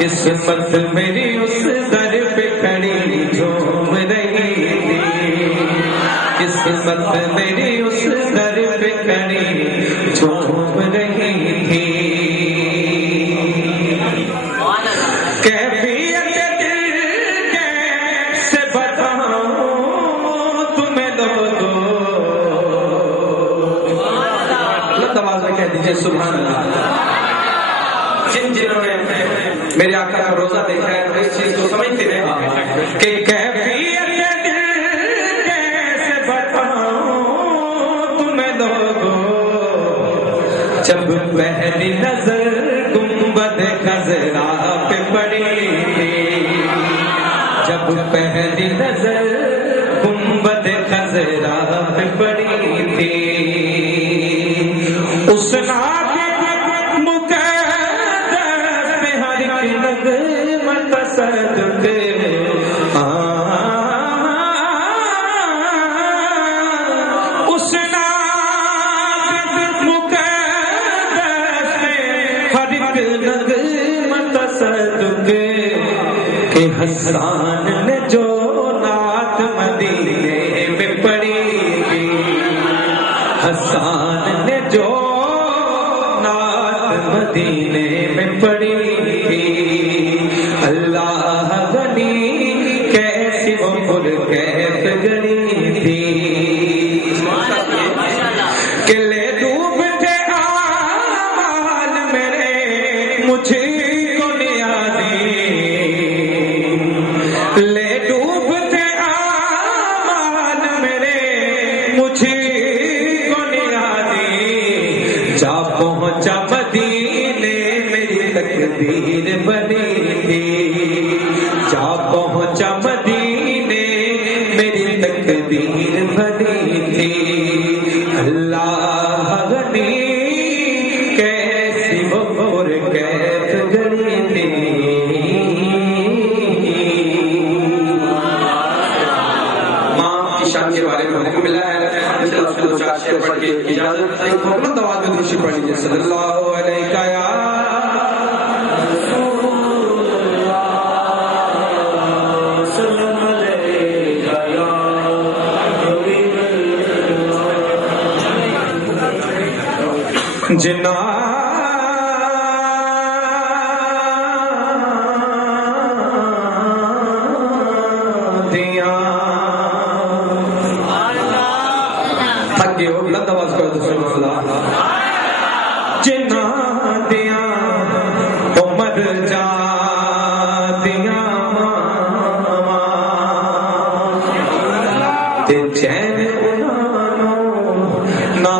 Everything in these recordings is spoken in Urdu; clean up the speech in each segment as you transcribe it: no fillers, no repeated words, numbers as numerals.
قسمت میری اس در پہ کھڑی جھوم رہی تھی، قسمت میری اس در پہ کھڑی جھوم رہی تھی۔ کیفیت دل کیسے بتاؤں تمہیں لوگوں، بلند آواز میں کہہ دیجیے سبحان اللہ۔ جنہوں نے میرے آقا کا روزہ دیکھا ہے اس چیز کو سمجھتے ہیں کہ کیفیت دل کیسے بتاؤں تمہیں لوگوں، جب پہلی نظر گنبد خضرا پہ پڑی تھی، جب پہلی نظر گنبد خضرا پہ پڑی تھی، اس حسان نے جو نعت مدینے میں پڑھی تھی، حسان نے جو نعت مدینے میں پڑھی تھی، اللہ غنی کیسی وہ پرکیف گری تھی، کہ لے ڈوب تھے آمال میرے مجھے تقدیر بنی تھی، جا پہنچا مدینے میری تقدیر بنی تھی، اللہ غنی کیسی وہ کیف گری تھی۔ ماں کی شان کے بارے میں حکم ملا ہے. انشاءاللہ اس کو 2-4 شعر پڑھ کے اجازت. بلند آواز میں درود شریف پڑھ لیجیے. صلی اللہ علیہ یا جنا دیا تھک گئے ہو بلند آواز کرو تو سبحان اللہ. جنا دیا عمر جا دیا تے چین نہ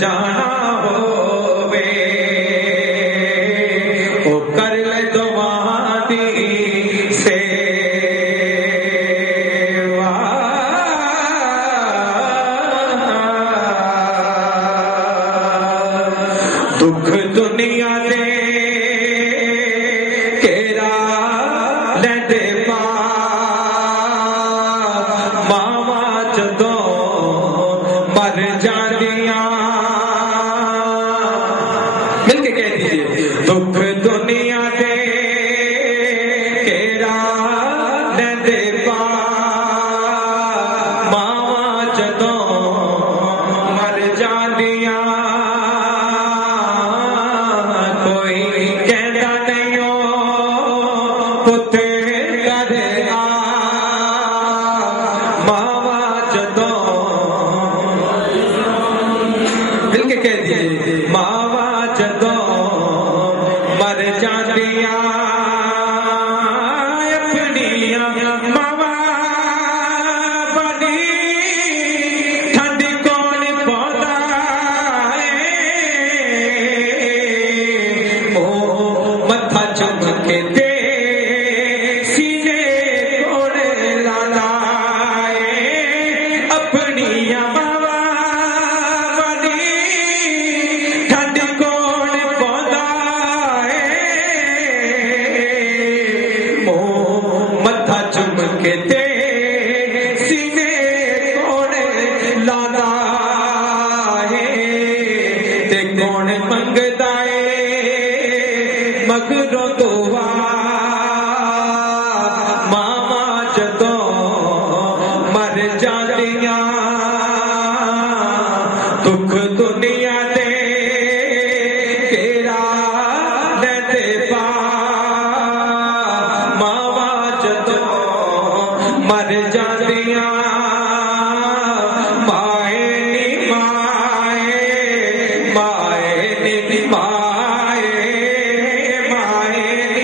جانا ہووے او کر لے دوادی سیوا دکھ دنیا دے کیرا لیندے پا ماما جدوں مر جاندیاں دکھ دنیا دے کیرا لیندے پا ماوا جدوں مر جاندیاں کوئی کہندا نہیں او پت گھر آ ماوا جدوں مل کے کہہ دیجیے ماوا جدوں مر جاندیاں اپنیاں ماوا بڑی ٹھنڈ کون پوندا او متھا چم کے دے سینے کون لانا اپنیاں ماوا بڑی ٹھنڈ کون پوندا متھا چم کے دے سینے کون لانا تے کون منگدا اے مگروں دعا ماما جدوں مر جاندیاں دکھ دنیا دے کیرا لیندے پا ماوا جدوں مر جاندیاں مائے نی مائے مائے نی مائے مائے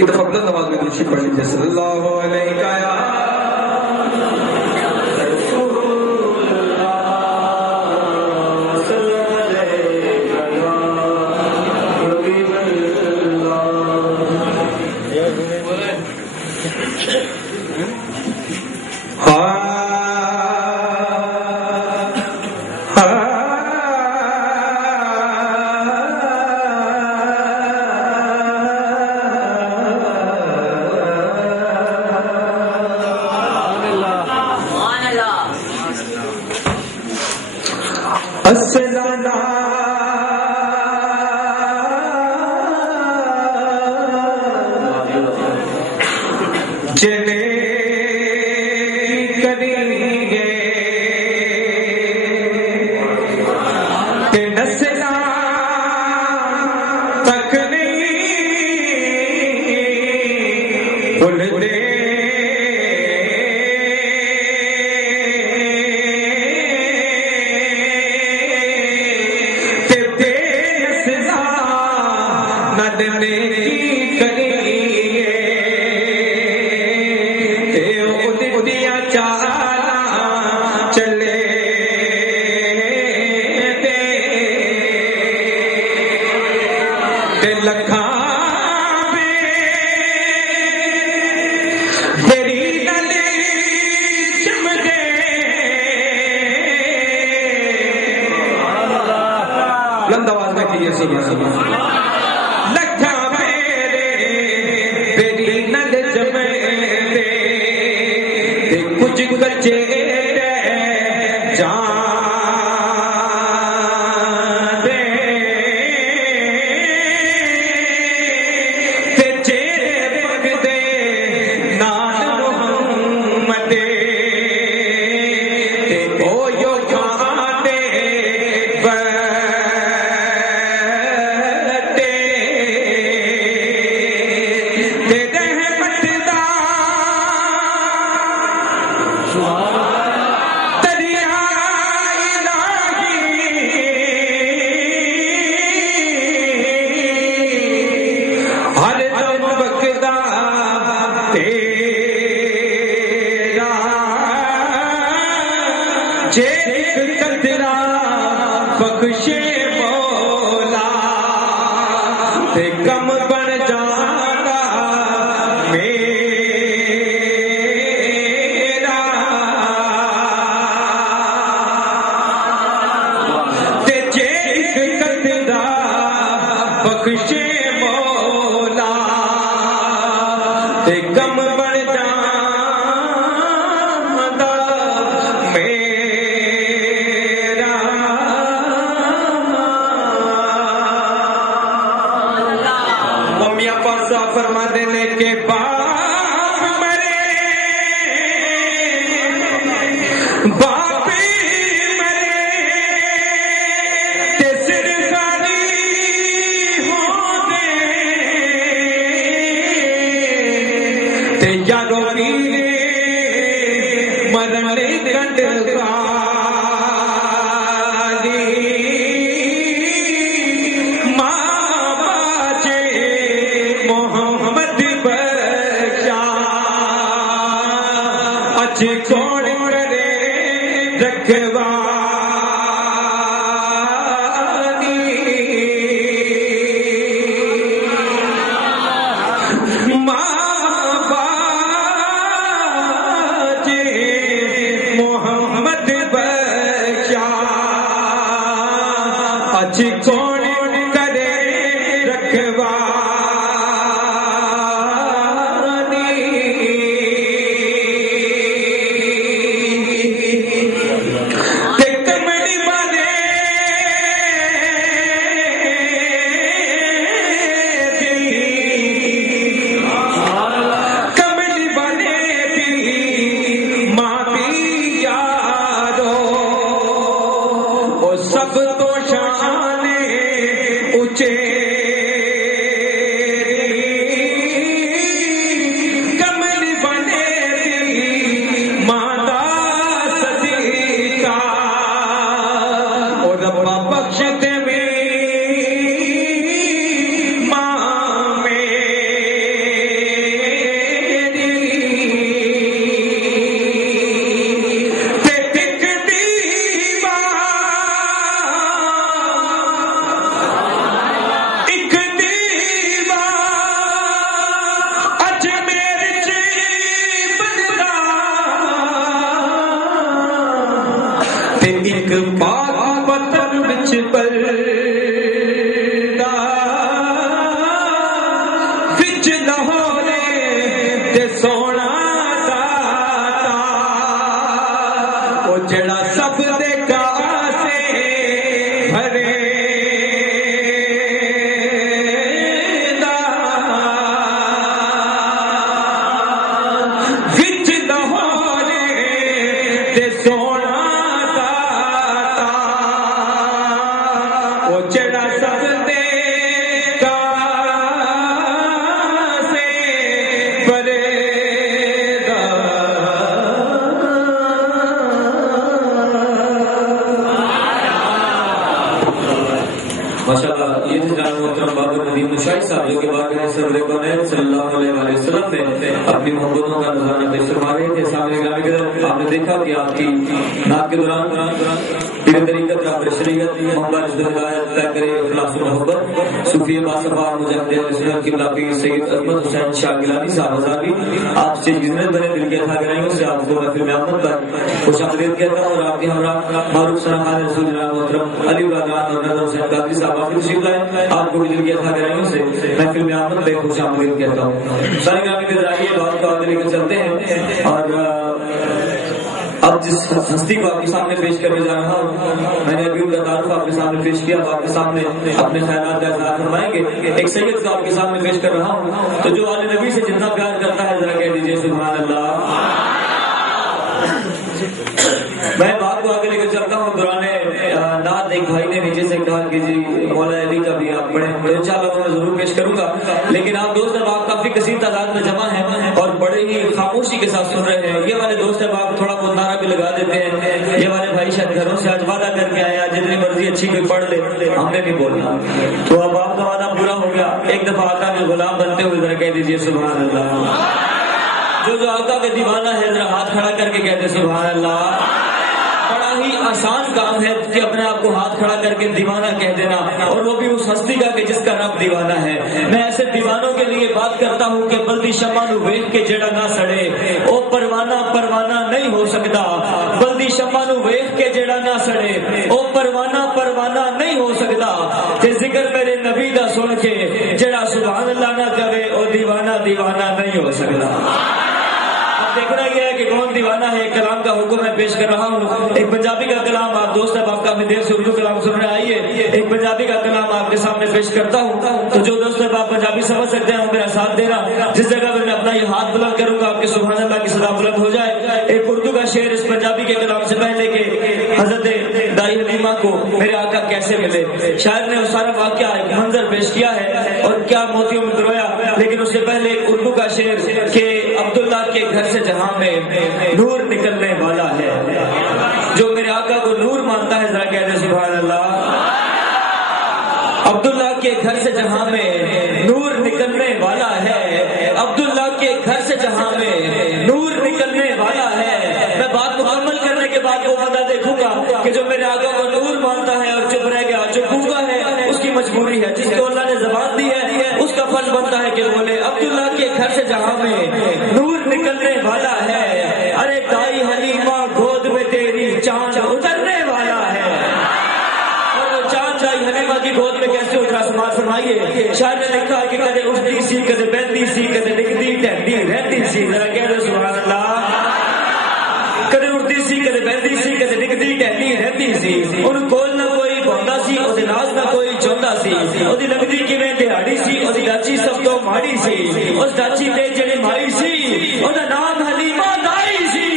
ایک دفعہ بلند آواز میں درود شریف پڑھ لیجیے صلی اللہ علیہ وسلم. سب تو شان ایک پاک پتھر وچ پلدا وچ لاہورے تے سونا داتا او جڑا سب دے کاسے بھرے اپنی محبتوں کا نظارہ پیش فرما رہے تھے. سامنے آپ نے دیکھا کہ آپ کی نعت کے دوران پیر طریقت رابر شریعت محمد رشد ہدایت طے کرے اخلاص و محبت صوفی باصفا مجاہد اسلام کی ملابی سید احمد حسین شاہ گیلانی صاحب ہزاری آپ سے جتنے بڑے دل کے تھا گرائیوں سے آپ کو محفل میں آمد پر خوش آمدید کہتا ہوں. اور آپ کے ہمراہ معروف سرحان رسول جناب محترم علی راجان اور نظر حسین قادری صاحب آپ تشریف لائے. آپ کو دل کے تھا گرائیوں سے محفل میں آمد پہ خوش آمدید کہتا ہوں. سارے گرامی کے ذرائع بات کو آگے لے کر چلتے ہیں. اور اب جس ہستی کو آپ کے سامنے پیش کرنے جا رہا ہوں میں نے ابھی ان کا تعارف آپ کے سامنے پیش کیا. آپ کے سامنے اپنے خیالات کا اظہار فرمائیں گے. ایک سید کو آپ کے سامنے پیش کر رہا ہوں تو جو آل نبی سے جتنا پیار کرتا ہے ذرا کہہ دیجیے سبحان اللہ. میں بات کو آگے لے کر چلتا ہوں. دوران نعت ایک بھائی نے نیچے سے کہا کہ جی مولا علی کا بھی آپ پڑھیں. انشاءاللہ میں ضرور پیش کروں گا لیکن آپ دوست احباب کافی کثیر تعداد میں جمع ہیں اور بڑے ہی خاموشی کے ساتھ سن رہے ہیں. یہ والے دوست احباب تھوڑا بہت نعرہ بھی لگا دیتے ہیں. یہ والے بھائی شاید گھروں سے آج وعدہ کر کے آئے جتنی مرضی اچھی کوئی پڑھ لے ہم نے نہیں بولنا. تو اب آپ کا وعدہ پورا ہو گیا. ایک دفعہ آقا کے غلام بنتے ہوئے ذرا کہہ دیجیے سبحان اللہ. جو آقا کا دیوانہ ہے ذرا ہاتھ کھڑا کر کے کہتے سبحان اللہ. بڑا ہی آسان کام ہے کہ اپنے آپ کو ہاتھ کھڑا کر کے دیوانہ کہہ دینا اور وہ بھی اس ہستی کا کہ جس کا رب دیوانہ ہے. میں ایسے دیوانوں کے لیے بات کرتا ہوں کہ بلدی شمع نو ویکھ کے جڑا نہ سڑے او پروانہ پروانہ نہیں ہو سکتا. بلدی شمع نو ویکھ کے جڑا نہ سڑے او پروانہ پروانہ نہیں ہو سکتا. تے ذکر میرے نبی دا سن کے جڑا سبحان اللہ نہ کرے او دیوانہ دیوانہ نہیں ہو سکتا. دیکھنا یہ ہے کہ کون دیوانہ ہے. ایک کلام کا حکم میں پیش کر رہا ہوں. ایک پنجابی کا کلام آپ دوست احباب کافی دیر سے اردو کلام سن رہے آئیے ایک پنجابی کا کلام آپ کے سامنے پیش کرتا ہوں. تو جو دوست احباب پنجابی سمجھ سکتے ہیں وہ میرا ساتھ دینا. جس جگہ میں اپنا یہ ہاتھ بلند کروں گا آپ کے سبحان اللہ کی صدا بلند ہو جائے. ایک اردو کا شعر اس پنجابی کے کلام سے پہلے کہ حضرت دائی حلیمہ کو میرے آقا کیسے ملے. شاعر نے وہ سارا واقعہ ایک منظر پیش کیا ہے اور کیا موتیوں میں درویا. لیکن اس سے پہلے ایک اردو کا شعر کہ عبداللہ کے گھر سے جہاں میں نور نکلنے والا ہے. جو میرے آقا کو نور مانتا ہے ذرا کہہ دے سبحان اللہ. عبداللہ کے گھر سے جہاں میں نور نکلنے والا ہے. عبداللہ کے گھر سے جہاں میں نور نکلنے والا ہے. میں بات مکمل کرنے کے بعد وہ بندہ دیکھوں گا کہ جو میرے آقا کو نور مانتا ہے اور چپ رہ گیا. جو گونگا ہے اس کی مجبوری ہے. جس کو اللہ نے زبان دی ہے اس کا فرض بنتا ہے کہ بولے عبداللہ کے گھر سے جہاں میں نور نکلنے والا ہے. ارے دائی حلیمہ گود میں تیری چاند اترنے والا ہے. اور وہ چاند دائی حلیمہ کی گود میں کیسے اترا سماعت فرمائیے. شاعر نے لکھا کہ کدے اٹھتی سی کدے بہتی سی کدے ڈگتی ٹہتی رہتی سی. ذرا کہہ دو سبحان اللہ. کدے اٹھتی سی کدے بہتی سی کدے ڈگتی ٹہتی رہتی سی. ان کول نہ کوئی بوندا سی او دے ناز نہ کوئی چوندا سی. او دی لگدی کیویں دہاڑی سی او دی ڈاچی سب تو ماڑی سی. اس ڈاچی تے جڑی مائی سی او دا نام حلیمہ دائی سی.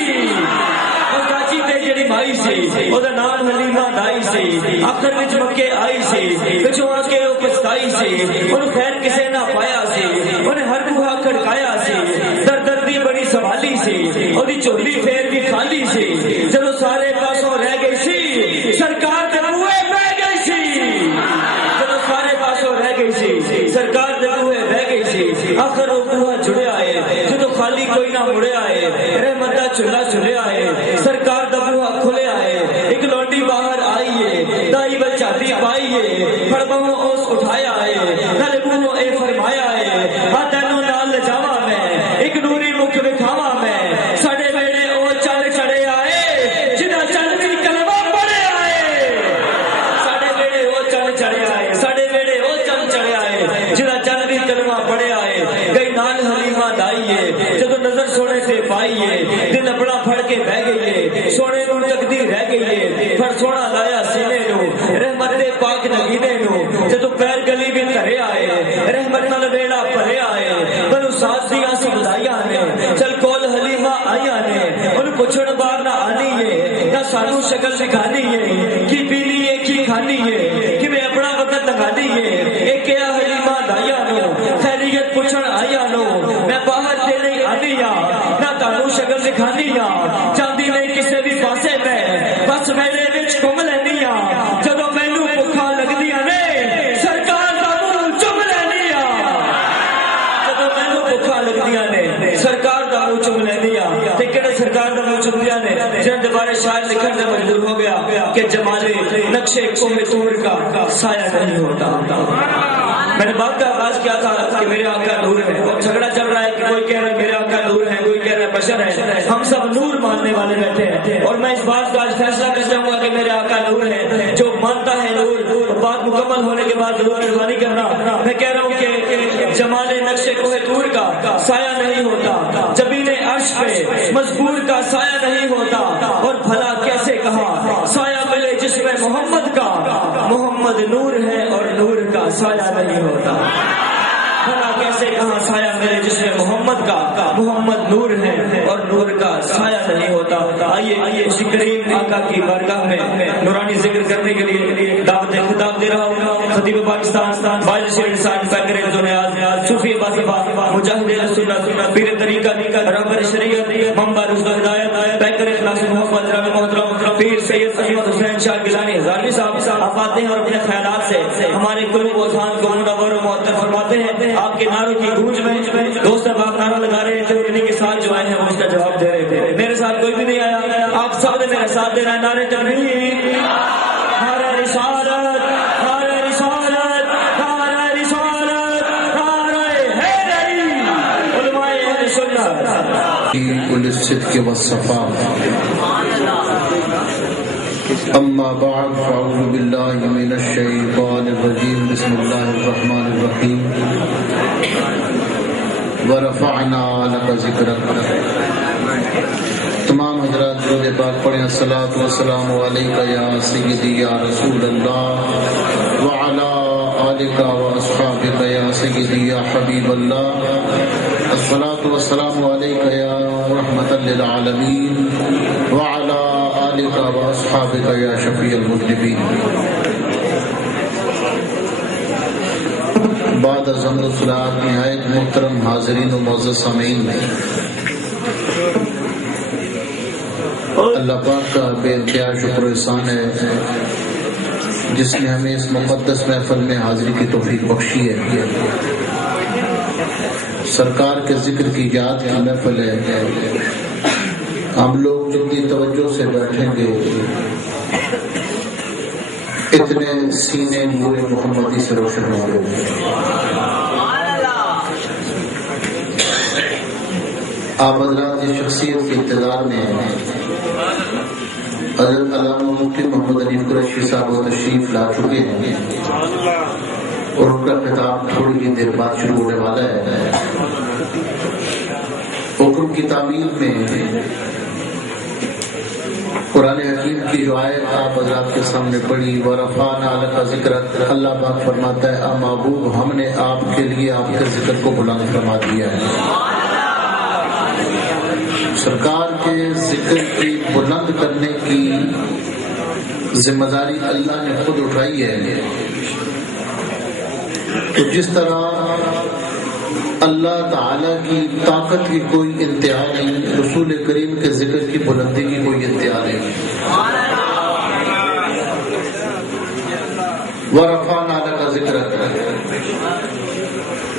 اس ڈاچی تے جڑی مائی سی او دا نام حلیمہ دائی سی. آخر وچ مکے آئی سی پچھوں آ کے او پچھتائی سی. اون خیر کسے نہ پایا سی. اونے ہر بوہا کھڑکایا سی. دردی بڑی سنبھالی سی. او دی چولی پھیر بھی خالی سی. جدو سارے پاسوں رہ گئی سی سرکار دے بوئے بہ گئی سی. جدو سارے پاسوں رہ گئی سی سرکار دے بوئے بہ گئی سی. آخر وہ بوہا جڑے آئے جدو خالی کوئی نہ مڑے آئے. رحمت دا چولہا چلے آئے سرکار دا بوہا کھلے آئے. ایک لونڈی باہر آئیے دائی بل چاتی پائیے. پھڑ بہو اس اٹھایا ہے نل بوہو اے فرمایا ہے. ہاتھوں نال جاوا میں ایک نوری مکھ بکھاوا میں. ساڈے بیڑے او چل چڑے آئے جنہ چل بھی کلمہ پڑھے آئے. سانو شکل دکھانی ہے کی پینی ہے کی کھانی ہے کہ میں اپنا وقت لگانی ہے ایک کیا حلیمہ دایا نو خیریت پوچھن آیا نو میں باہر سے نہیں آنی نہ تانو شکل دکھانی چاہتی نہیں کسی بھی پاسے میں بس میرے وچ گم لینی جدو مینو بھوکا لگدی نے سرکار دا منہ چم لینی جدو مینو بھوکا لگدی نے سرکار دا منہ چم لینی تے کہڑے سرکار دا منہ چمدیاں نے جن دے بارے شاعر لکھن تے مجبور ہو گیا کہ جمالے نقشے کوہ طور کا سایہ نہیں ہوتا۔ میں نے بات کا آغاز کیا تھا کہ میرے آقا نور ہے، اور جھگڑا چل رہا ہے کہ کوئی کہہ رہا ہے میرے آقا نور ہے، کوئی کہہ رہا ہے بشر ہے، ہم سب نور ماننے والے بیٹھے ہیں اور میں اس بات کا آج فیصلہ کر جاؤں گا کہ میرے آقا نور ہے۔ جو مانتا ہے نور بات مکمل ہونے کے بعد ضرور مہربانی کرنا، میں کہہ رہا ہوں کہ جمال نقش کوہ طور کا سایہ نہیں ہوتا، جبین عرش پہ مزبور کا سایہ نہیں ہوتا، اور بھلا کیسے کہا سایہ ملے جس میں محمد کا، محمد نور ہے اور نور کا سایہ نہیں ہوتا۔ بھلا کیسے کہاں سایہ میرے جس میں محمد کا، محمد نور ہے اور نور کا سایہ نہیں ہوتا۔ آئیے اسی کریم آقا کی بارگاہ میں نورانی ذکر کرنے کے لیے دعوت خطاب دے رہا ہوں۔ خطیب پاکستان باعث انسان فکر نیاز صوفی باصفہ مجاہد سنت پیر طریقہ رہبر شریعت منبع رشد و ہدایت پیکر اخلاص محمد جناب محترم پیر سید احمد حسین شاہ گیلانی ہزاروی صاحب آپ آتے ہیں اور اپنے خیالات سے ہمارے قلوب و اذہان کو منور و معطر فرماتے ہیں۔ آپ کے نعروں کی گونج میں دوست احباب نعرہ لگا رہے تھے اور انہیں کے ساتھ جو آئے ہیں وہ اس کا جواب دے رہے تھے۔ میرے ساتھ کوئی بھی نہیں آیا، آپ سب نے میرے ساتھ دینا ہے۔ نعرے تکبیر، نعرہ رسالت، نعرہ رسالت، نعرہ رسالت، نعرہ حیدری، علماء اہل سنت كل الصدق والصفاء اما بعد فاعوذ باللہ من الشیطان الرجیم بسم اللہ الرحمن الرحیم ورفعنا لك ذکرک۔ تمام حضرات درود پاک پڑھیں۔ الصلاۃ والسلام علیک یا سیدی یا رسول اللہ وعلی آلک واصحابک یا سیدی یا حبیب اللہ۔ الصلاۃ والسلام علیک یا رحمۃ للعالمین وعلی آلک واصحابک یا شفیع المذنبین۔ بعد از حمد و صلوات نہایت محترم حاضرین و معزز سامعین، اللہ پاک کا بے انتہا شکر و احسان ہے جس نے ہمیں اس مقدس محفل میں حاضری کی توفیق بخشی ہے۔ سرکار کے ذکر کی یاد کی محفل ہے، ہم لوگ جتنی توجہ سے بیٹھیں گے اتنے سینے نور محمدی سے روشن ہوں گے۔ آپ حضرات کی شخصیت کی ابتدا میں حضرت علامہ مفتی محمد علی قریشی صاحب و تشریف لا چکے ہیں اور ان کا خطاب تھوڑی ہی دیر بعد شروع ہونے والا ہے۔ حکم کی تعمیل میں قرآن حکیم کی جو آیت آپ حضرات کے سامنے پڑھی ورفعنا لک ذکرک، اللہ پاک فرماتا ہے اے محبوب ہم نے آپ کے لیے آپ کے ذکر کو بلند فرما دیا ہے۔ سرکار کے ذکر کی بلند کرنے کی ذمہ داری اللہ نے خود اٹھائی ہے۔ تو جس طرح اللہ تعالی کی طاقت کی کوئی انتہا نہیں، رسول کریم کے ذکر کی بلندی کی کوئی انتہا نہیں۔ ورفعنا لک ذکرک،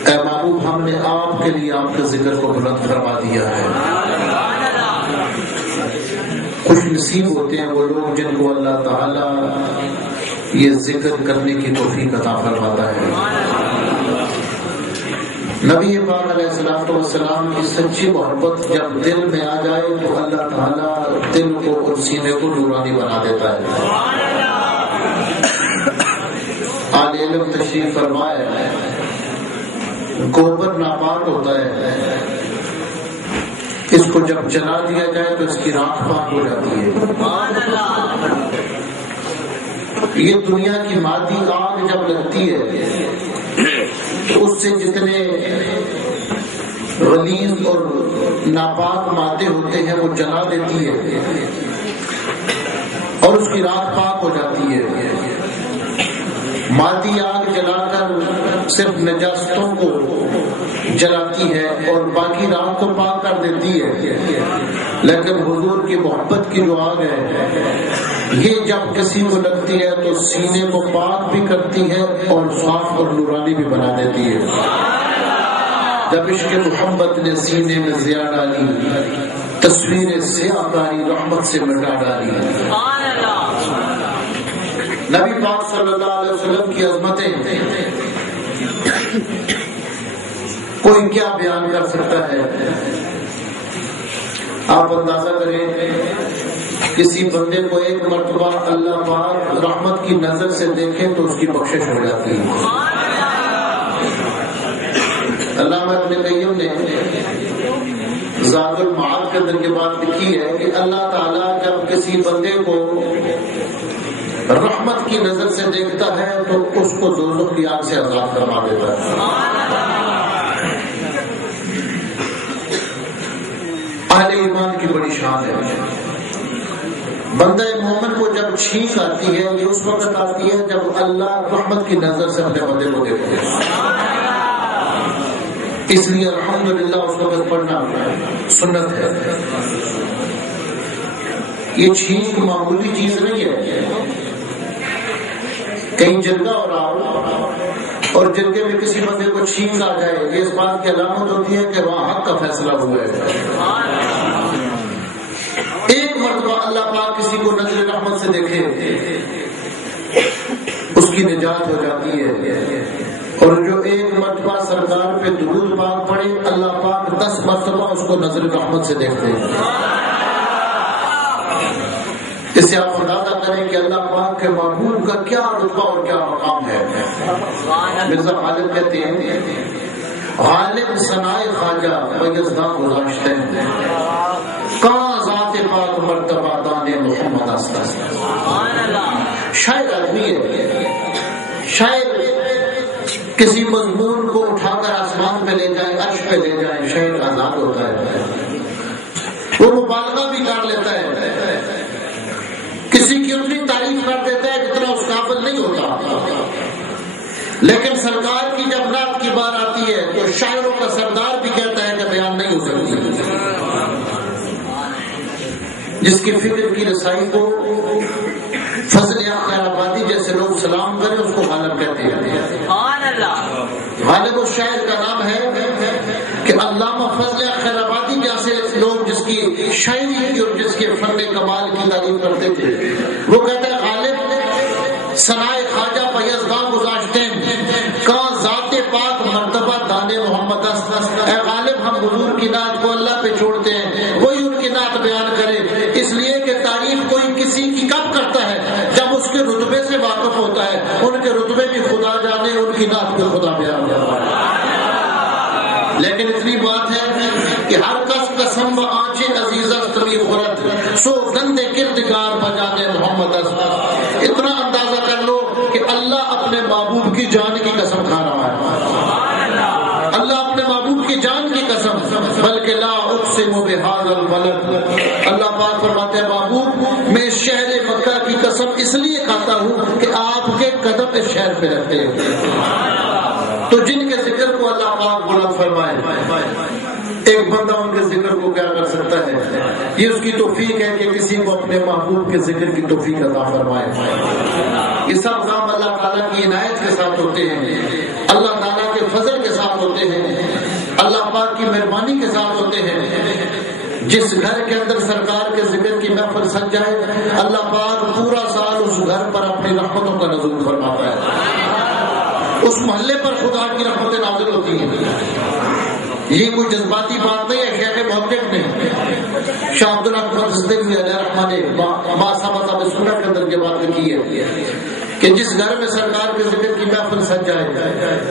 اے محبوب ہم نے آپ کے لیے آپ کے ذکر کو بلند فرما دیا ہے۔ خوش نصیب ہوتے ہیں وہ لوگ جن کو اللہ تعالی یہ ذکر کرنے کی توفیق عطا فرماتا ہے۔ نبی پاک علیہ السلام کی سچی محبت جب دل میں آ جائے تو اللہ تعالی دل کو اور سینے کو نورانی بنا دیتا ہے۔ آل علم تشریف فرمائے گوبر ناپاک ہوتا ہے، اس کو جب جلا دیا جائے تو اس کی راکھ پاک ہو جاتی ہے۔ یہ دنیا کی مادی آگ جب لگتی ہے تو اس سے جتنے غلیظ اور ناپاک مادے ہوتے ہیں وہ جلا دیتی ہے، اور اس کی راکھ پاک ہو جاتی ہے۔ مادی آگ جلا کر صرف نجاستوں کو جلاتی ہے اور باقی راکھ کو پاک کر دیتی ہے، لیکن حضور کی محبت کی جو آگ ہے یہ جب کسی کو لگتی ہے تو سینے کو پاک بھی کرتی ہے اور صاف اور نورانی بھی بنا دیتی ہے۔ جب عشق محبت نے سینے میں ضیاء ڈالی، تصویر سیاہ کاری رحمت سے مٹا ڈالی۔ نبی پاک صلی اللہ علیہ وسلم کی عظمتیں کوئی کیا بیان کر سکتا ہے؟ آپ اندازہ کریں، کسی بندے کو ایک مرتبہ اللہ پاک رحمت کی نظر سے دیکھے تو اس کی بخشش ہو جاتی ہے۔ علامہ ابن قیم نے زاد المعاد کے اندر یہ بات لکھی ہے کہ اللہ تعالیٰ جب کسی بندے کو رحمت کی نظر سے دیکھتا ہے تو اس کو دوزخ کی آگ سے آزاد فرما دیتا ہے۔ اہل ایمان کی بڑی شان ہے۔ بندہ مومن کو جب چھینک آتی ہے یہ اس وقت آتی ہے جب اللہ رحمت کی نظر سے اپنے بندے کو دیکھتے ہیں، اس لیے الحمدللہ اس وقت پڑھنا سنت ہے۔ یہ چھینک معمولی چیز نہیں ہے۔ کہیں جرگہ ہو رہا ہو اور جرگے میں کسی بندے کو چھینک آ جائے یہ اس بات کی علامت ہوتی ہے کہ وہاں حق کا فیصلہ ہوا ہے۔ ایک مرتبہ اللہ پاک کسی کو نظر رحمت سے دیکھے اس کی نجات ہو جاتی ہے، اور جو ایک مرتبہ سرکار پہ درود پاک پڑے اللہ پاک 10 مرتبہ اس کو نظر رحمت سے دیکھتے ہیں۔ اس سے آپ اندازہ کریں کہ اللہ پاک کے محبوب کا کیا رتبہ اور کیا مقام ہے۔ مرزا غالب کہتے ہیں غالب ثنائے خواجہ بیزداں گذاشتے ہیں، کہاں ذات پاک مرتبہ دان محمد استاذ۔ شاید آدمی ہے، شاید کسی مضمون کو اٹھا کر آسمان پہ لے جائیں، عرش پہ لے جائیں، شاید آزاد ہوتا ہے، وہ مبالغہ بھی کر لیتا ہے، کسی کی اتنی تعریف کر دیتا ہے جتنا اس قابل نہیں ہوتا، لیکن سرکار کی جب نعت کی بات آتی ہے تو شاعروں کا سردار بھی کہتا ہے کہ بیان نہیں ہو سکتی۔ جس کی فکر کی رسائی کو فضل خیر آبادی جیسے لوگ سلام کریں اس کو غالب کہتے ہیں۔ غالب اس شاعر کا نام ہے کہ علامہ فضل خیر آبادی جیسے لوگ جس کی شاعری کی اور جس کے فن کمال کی تعریف کرتے تھے وہ کہتے ہیں غالب ثنائے خواجہ بیزداں گذاشتے کہاں ذات پاک مرتبہ دانے محمد است۔ اے غالب ہم حضور کی نعت کو اللہ پہ چھوڑتے ہیں، وہی ان کی نعت بیان کرے، اس لیے کہ تعریف کوئی کسی کی کب کرتا ہے جب اس کے رتبے سے واقف ہوتا ہے، ان کے رتبے بھی خدا جانے، ان کی نعت پہ خدا بیان کرتا ہے۔ لیکن اتنی بات ہے کہ ہر کس قسم و آنچے عزیزہ تمی خورد سو گندے کردگار بجانے محمد است۔ اتنا اندازہ کر لو کہ اللہ اپنے محبوب کی جان کی قسم کھا رہا ہے، اللہ اپنے محبوب کی جان کی قسم، بلکہ لا اقسم بہذا البلد، اللہ پاک فرماتے ہیں محبوب میں شہر مکہ کی قسم اس لیے کھاتا ہوں کہ آپ کے قدم اس شہر پہ رہتے ہیں۔ تو جن کے ذکر کو اللہ پاک بلند فرمائے، ایک بندہ ان کے ذکر کو کیا کر سکتا ہے؟ یہ اس کی توفیق ہے کہ کسی کو اپنے محبوب کے ذکر کی توفیق عطا فرمائے۔ یہ سب کام اللہ تعالیٰ کی عنایت کے ساتھ ہوتے ہیں، اللہ تعالیٰ کے فضل کے ساتھ ہوتے ہیں، اللہ پاک کی مہربانی کے ساتھ ہوتے ہیں۔ جس گھر کے اندر سرکار کے ذکر کی محفل سج جائے اللہ پاک پورا سال اس گھر پر اپنی رحمتوں کا نزول فرماتا ہے، اس محلے پر خدا کی رحمتیں نازل ہوتی ہیں۔ یہ کوئی جذباتی بات نہیں ہے، شیخ محقق نے شاہ عبد الرحمن صدیقی علیہ رحمہ نے ماسابہ سنت کے اندر یہ بات لکھی ہے کہ جس گھر میں سرکار کے ذکر کی محفل سج جائے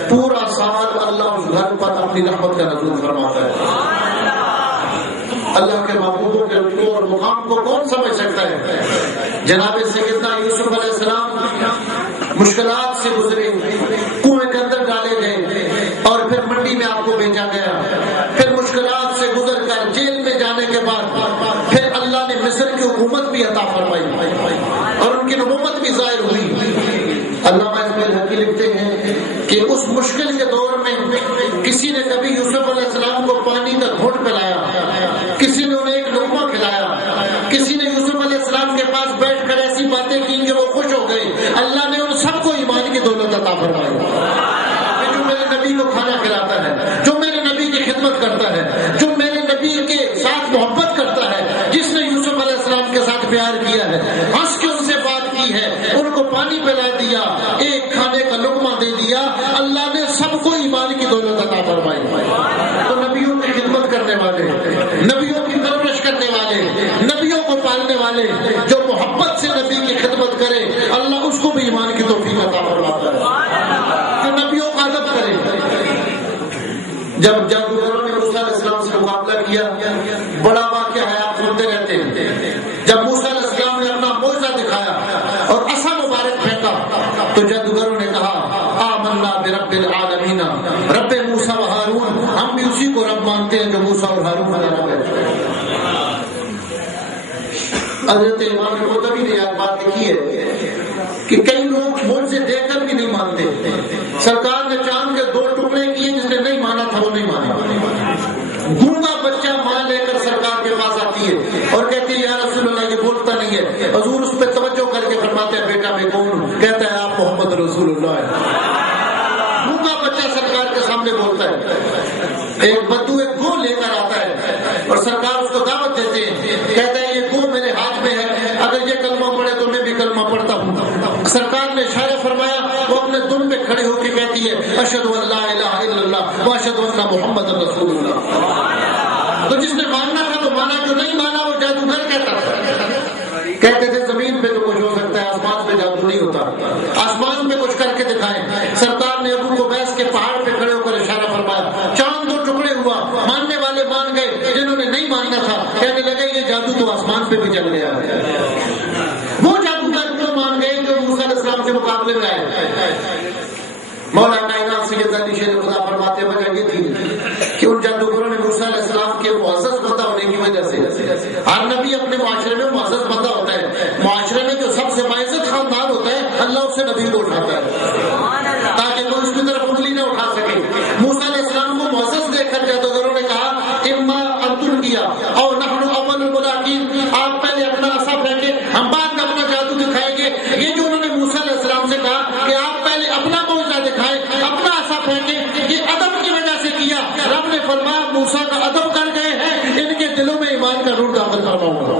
پورا سال اللہ اس گھر پر اپنی رحمت کا نزول فرماتا ہے۔ اللہ کے محبوبوں کے رتبے اور مقام کو کون سمجھ سکتا ہے؟ جناب سیدنا یوسف علیہ السلام مشکلات سے گزرے، کنویں کے اندر ڈالے گئے اور پھر منڈی میں آپ کو بھیجا گیا، پھر مشکلات سے گزر کر جیل میں جانے کے بعد پھر اللہ نے مصر کی حکومت بھی عطا فرمائی، بھی ظاہر ہوئی. علامہ اسماعیل حقی لکھتے ہیں کہ اس مشکل کے دور میں کسی نے کبھی یوسف علیہ السلام کو پانی کا گھونٹ پلایا, کسی نے انہیں ایک لقمہ کھلایا, کسی نے یوسف علیہ السلام کے پاس بیٹھ کر ایسی باتیں کی کہ وہ خوش ہو گئے. اللہ نے ان سب کو ایمان کی دولت عطا فرمائی. جو میرے نبی کو کھانا کھلاتا ہے, جو میرے نبی کی خدمت کرتا ہے, جو میرے نبی کے ساتھ محبت کرتا ہے, جس نے یوسف علیہ السلام کے ساتھ پیار کیا ہے, ہنس کے ان سے بات کی ہے, ان کو پانی پلا دیا, ایک کھانے کا لقمہ دے دیا, اللہ نے سب کو ایمان کی دولت عطا فرمائی. تو نبیوں کی خدمت کرنے والے, نبیوں کی پرورش کرنے والے, نبیوں کو پالنے والے, جو محبت سے نبی کی خدمت کرے اللہ اس کو بھی ایمان کی توفیق عطا فرماتا ہے. جو نبیوں کا ادب کرے. جب جادوگروں نے موسیٰ علیہ السلام سے مقابلہ کیا, بڑا واقعہ ہے, آپ سنتے رہتے ہیں. جب موسیٰ علیہ السلام نے اپنا معجزہ دکھایا اور عصا مبارک پھینکا تو جادوگروں نے کہا آمنا برب العالمین, رب موسیٰ و ہارون, ہم بھی اسی کو رب مانتے ہیں جو موسیٰ اور ہارون کا رب ہے. حضرت امام قرطبی نے یہ بات لکھی ہے کہ کئی لوگ معجزے دیکھ کر بھی نہیں مانتے. سرکار نے چاند کے 2 ٹکڑے کیے, جس نے نہیں مانا تھا وہ نہیں مانا. گونگا بچہ ماں لے کر سرکار کے پاس آتی ہے اور کہتی ہے یا رسول اللہ یہ بولتا نہیں ہے. حضور اس پہ توجہ کر کے فرماتے ہیں بیٹا میں کون ہوں؟ کہتا ہے آپ محمد رسول اللہ ہے. گونگا بچہ سرکار کے سامنے بولتا ہے. ایک بدو ایک گو لے کر آتا ہے اور سرکار اس کو دعوت دیتے ہیں, کہتا ہے یہ گو میرے ہاتھ میں ہے, اگر یہ کلمہ پڑھے تو میں بھی کلمہ پڑھتا ہوں. سرکار نے اشارہ فرمایا, وہ اپنے دم پہ کھڑے ہو کے کہتی ہے اشہد ان لا الہ الا اللہ واشہد ان محمد رسول اللہ. تو جس نے ماننا تھا تو مانا, جو نہیں مانا وہ جادوگر کہتا تھا. کہتے تھے زمین پہ تو کچھ ہو سکتا ہے, آسمان پہ جادو نہیں ہوتا, آسمان میں کچھ کر کے دکھائیں. سرکار نے ابو کو بیس کے پہاڑ پہ کھڑے ہو کر اشارہ فرمایا, چاند 2 ٹکڑے ہوا. ماننے والے مان گئے, جنہوں نے نہیں ماننا تھا کہنے لگے یہ جادو تو آسمان پہ بھی چل گیا. وہ جادوگر تو مان گئے جو موسیٰ علیہ السلام کے مقابلے میں آئے. مولا کائنات سید علی شیر خدا فرماتے وجہ یہ تھی کہ ان جادوگروں نے موسیٰ علیہ السلام کے معزز بندہ ہونے کی وجہ سے, ہر نبی اپنے معاشرے میں معزز بندہ ہوتا ہے, معاشرے میں جو سب سے باعزت خاندان ہوتا ہے اللہ اس سے نبی کو اٹھاتا ہے تاکہ کوئی اس کی طرف انگلی نہ اٹھا سکے. موسیٰ علیہ السلام کو معزز دیکھ کر جادوگروں نے کہا اما انتم کیا اور نحن اول الملاقین, آپ پہلے اپنا عصا پھینکے, ہم بعد میں اپنا جادو دکھائیں گے. یہ جو انہوں نے موسیٰ علیہ السلام سے کہا کہ آپ پہلے اپنا معجزہ دکھائیں, اپنا عصا پھینکیں, یہ ادب کی وجہ سے کیا. رب نے فرمایا موسیٰ کا ادب کر گئے ہیں, ان کے دلوں میں ایمان کا نور داخل کرواؤں گا.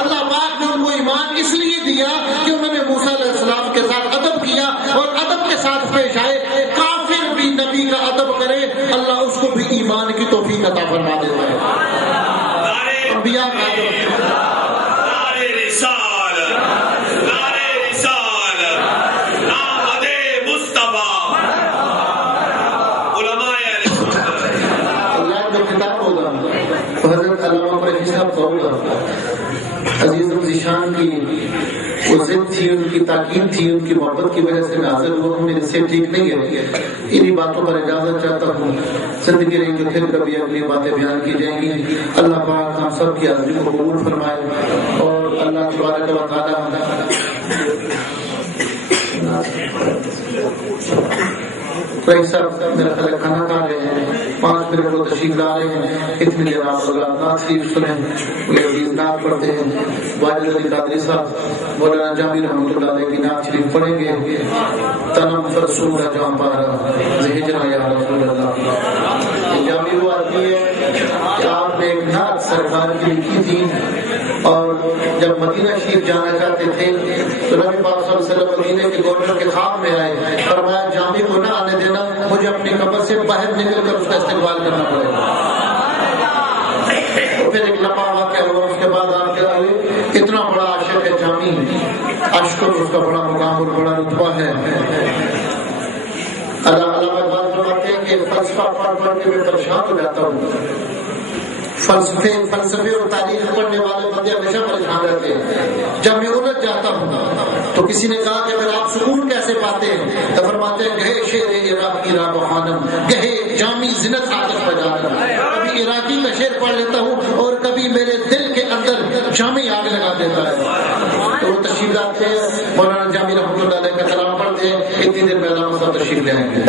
اللہ پاک نے ان کو ایمان اس لیے دیا کہ انہوں نے موسیٰ علیہ السلام کے ساتھ ادب کیا اور ادب کے ساتھ پیش آئے. کافر بھی نبی کا ادب کرے اللہ اس کو بھی ایمان کی توفیق عطا فرما دیتا ہے. انبیاء کا عزیز الذیشان کی وہ ضد تھی, ان کی تاکید تھی, ان کی محبت کی وجہ سے نازل ہوا. میرے سے ٹھیک نہیں ہے, انہی باتوں پر اجازت چاہتا ہوں. زندگی رہیں گے پھر کبھی اگلی باتیں بیان کی جائیں گی. اللہ پاک ہم سب کی حاضری کو قبول فرمائے اور اللہ تبارک و تعالی بھائی صاحب میرا خیال کھانا کھا رہے ہیں, 5 منٹ کو تشریف لا رہے ہیں. اتنی دیر آپ نعت شریف سنیں, نعت پڑھتے ہیں. واجد علی قادری صاحب مولانا جامی رحمۃ اللہ علیہ کی نعت شریف پڑھیں گے. تنم فرسوم جہاں پارا زہجنا یا رسول اللہ. جامی وہ آتی ہے کہ آپ نے ایک نعت سرکار کی لکھی تھی اور جب مدینہ شریف جانا چاہتے تھے تو نبی پاک صلی اللہ علیہ وسلم مدینہ کے گورنر کے خواب میں آئے, فرمایا جامی کو نہ آنے دینا, مجھے اپنی قبر سے باہر نکل کر اس کا استقبال کرنا پڑے گا. پھر ایک لمبا واقعہ ہوا, اس کے بعد آپ کیا ہوئے, اتنا بڑا عاشق ہے جامی, عاشق اس کا بڑا مقام اور بڑا رتبہ ہے. علامہ اقبال فرماتے ہیں کہ فلسفہ پڑھ کے میں پریشان ہو جاتا ہوں. فلسفے اور تاریخ پڑھنے والے بندے ہمیشہ پریشان رہتے ہیں. جب میں الجھ جاتا ہوں تو کسی نے کہا کہ اگر آپ سکون کیسے پاتے ہیں تو فرماتے ہیں گہے شیر عراقی را بخانم گہے جامی زنت آتش بجانم. کبھی عراقی کا شعر پڑھ لیتا ہوں اور کبھی میرے دل کے اندر جامی آگ لگا دیتا ہے. تو وہ تشریف لاتے ہیں مولانا جامی رحمۃ اللہ علیہ کا کلام پڑھتے ہیں اتنی دیر میں علامہ صاحب تشریف لے آئیں گے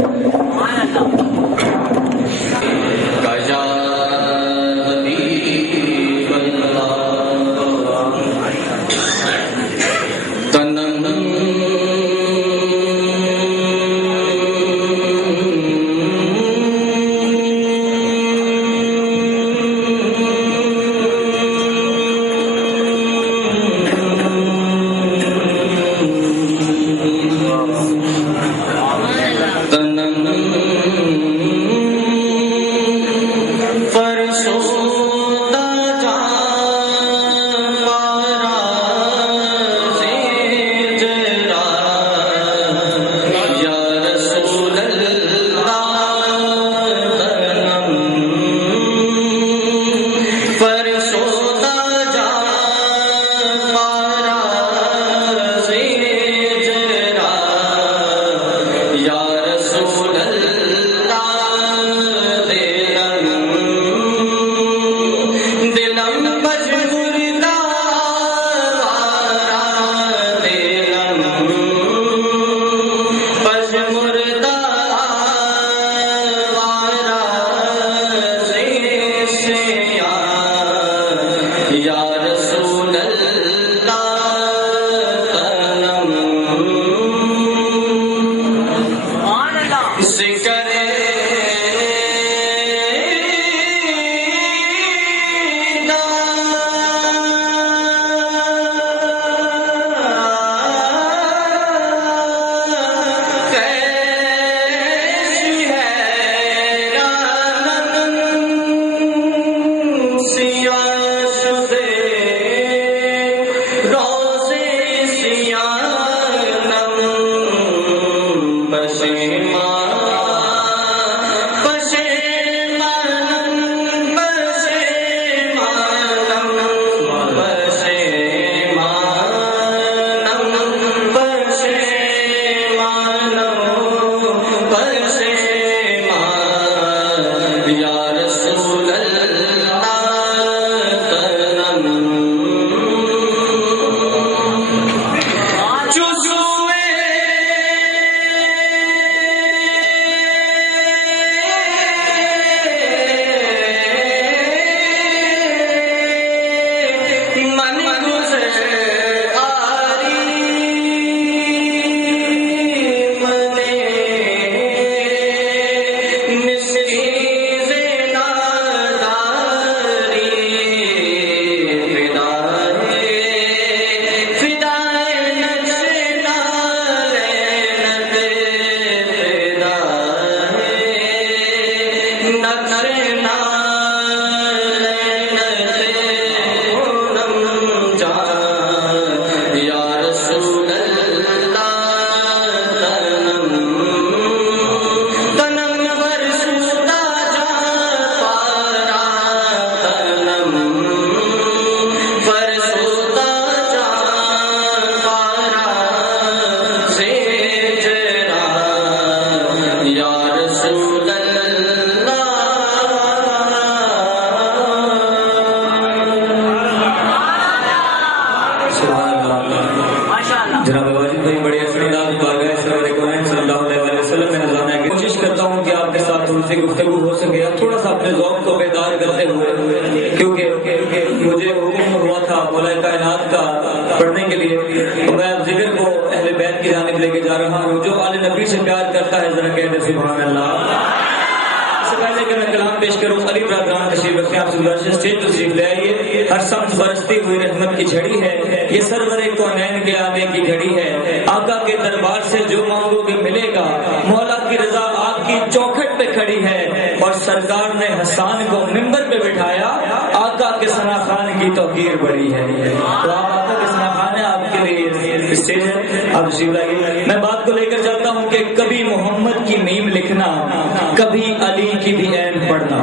میں بات کو لے کر چلتا ہوں کہ کبھی محمد کی میم لکھنا، کبھی علی کی بھی عین پڑھنا.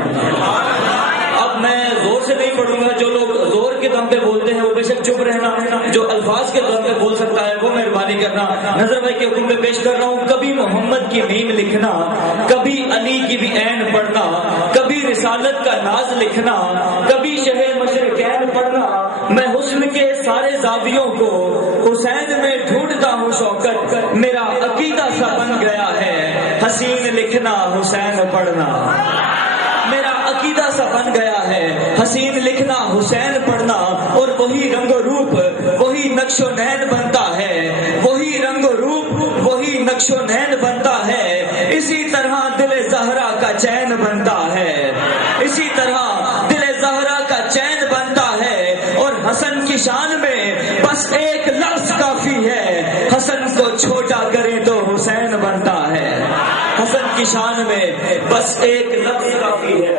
اب میں زور سے نہیں پڑھوں گا، جو لوگ زور کے دم پہ بولتے ہیں وہ بے شک چپ رہنا، جو الفاظ کے دم پہ بول سکتا ہے وہ مہربانی کرنا. نظر بھائی کے حکم پہ پیش کر رہا ہوں، کبھی محمد کی میم لکھنا، کبھی علی کی بھی عین پڑھنا، کبھی رسالت کا ناز لکھنا، کبھی شہر مشرقین پڑھنا. میں حسن کے سارے زاویوں کو حسین میں ڈھونڈتا ہوں شوکت، میرا عقیدہ سا بن گیا ہے حسین لکھنا حسین پڑھنا، میرا عقیدہ سا بن گیا ہے حسین لکھنا حسین پڑھنا، اور وہی رنگ و روپ وہی نقش و نین بنتا ہے، وہی رنگ و روپ وہی نقش و نین بنتا ہے، اسی طرح دل زہرا کا چین بنتا ہے، اسی طرح دل زہرا کا چین بنتا ہے، اور حسن کی شان میں بس ایک لفظ کافی ہے، حسن کو چھوٹا کرے تو حسین بنتا ہے، حسن کی شان میں بس ایک لفظ کافی ہے،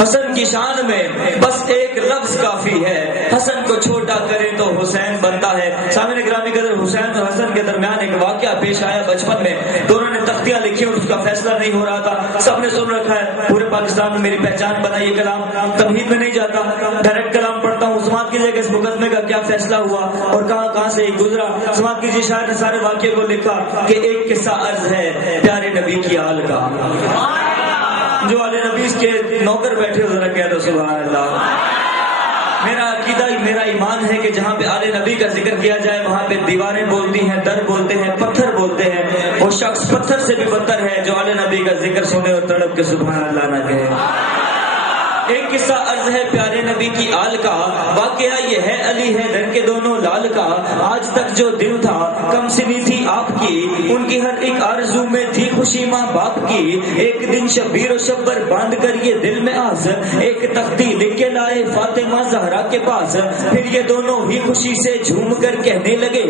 حسن کی شان میں بس ایک لفظ کافی ہے، حسن کو چھوٹا کرے تو حسین بنتا ہے۔ سامنے گرامی قدر، حسین اور حسن کے درمیان ایک واقعہ پیش آیا بچپن میں، دونوں نے تختیاں لکھی اور اس کا فیصلہ نہیں ہو رہا تھا، سب نے سن رکھا ہے، پورے پاکستان میں میری پہچان بنائی، یہ کلام تمہید میں نہیں جاتا، ڈائریکٹ کلام پڑھتا ہوں، سماعت کیجیے کہ اس مقدمے کا کیا فیصلہ ہوا اور کہاں سے گزرا۔ سماعت کیجیے، شاعر نے سارے واقعے کو لکھا کہ ایک قصہ عرض ہے پیارے نبی کی آل کا، جو آل نبی کے نوکر بیٹھے ہو ذرا کہہ دو سبحان اللہ۔ میرا عقیدہ میرا ایمان ہے کہ جہاں پہ آل نبی کا ذکر کیا جائے وہاں پہ دیواریں بولتی ہیں، در بولتے ہیں، پتھر بولتے ہیں، وہ شخص پتھر سے بھی بدتر ہے جو آل نبی کا ذکر سنے اور تڑپ کے سبحان اللہ نہ کہے۔ ایک قصہ عرض ہے پیارے نبی کی آل کا، واقعہ یہ ہے علی ہے در کے دونوں لال کا، آج تک جو دل تھا کم سنی تھی آپ کی، ان کی ہر ایک آرزو میں تھی خوشی ماں باپ کی، ایک دن شبیر و شبر باندھ کر یہ دل میں آس، ایک تختی لکھ کے لائے فاطمہ زہرا کے پاس، پھر یہ دونوں ہی خوشی سے جھوم کر کہنے لگے،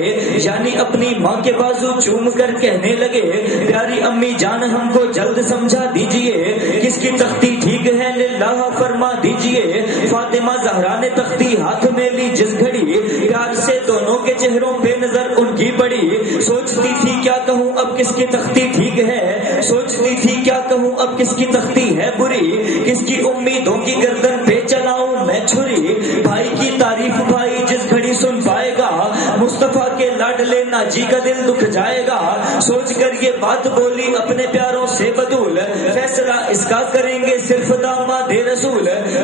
یعنی اپنی ماں کے بازو چوم کر کہنے لگے، پیاری امی جان ہم کو جلد سمجھا دیجئے، کس کی تختی ٹھیک ہے للہ فرما دیجئے۔ فاطمہ زہرا نے تختی ہاتھ میں لی جس گھڑی، پیار سے دونوں کے چہروں پہ نظر ان کی پڑی، سوچتی تھی کیا کہوں اب کس کی تختی ٹھیک ہے، سوچتی تھی کیا کہوں اب کس کی تختی ہے بری، کس کی امیدوں کی گردن پہ چلاؤں میں چھری، بھائی کی تعریف بھائی جس گھڑی سن پائے گا، مصطفیٰ کے لاڈلے ناجی کا دل دکھ جائے گا، سوچ کر یہ بات بولی اپنے پیاروں سے بدول، فیصلہ اس کا کریں گے صرف داماد رسول،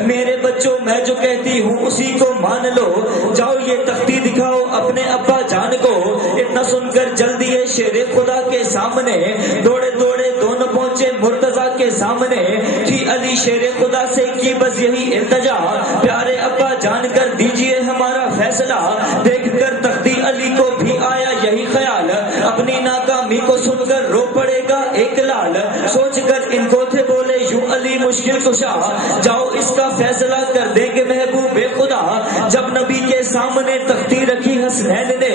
میرے بچوں میں جو کہتی ہوں اسی کو مان لو، جاؤ یہ تختی دکھاؤ اپنے ابا جان کو، اتنا سن کر جلدی ہے شیر خدا کے سامنے، دوڑے دوڑے دونوں پہنچے مرتضیٰ کے سامنے، تھی علی شیر خدا سے کی بس یہی التجا، پیارے ابا جان کر دیجئے ہمارا فیصلہ، دیکھ کر تختی علی کو بھی آیا یہی خیال، اپنی ناکامی کو سن کر رو پڑے گا ایک لال، سوچ کر ان کو تھے بولے یوں علی مشکل کشا، جاؤ اس کا فیصلہ کر دیں گے محبوب خدا، جب نبی کے سامنے تختی رکھی حسنین نے،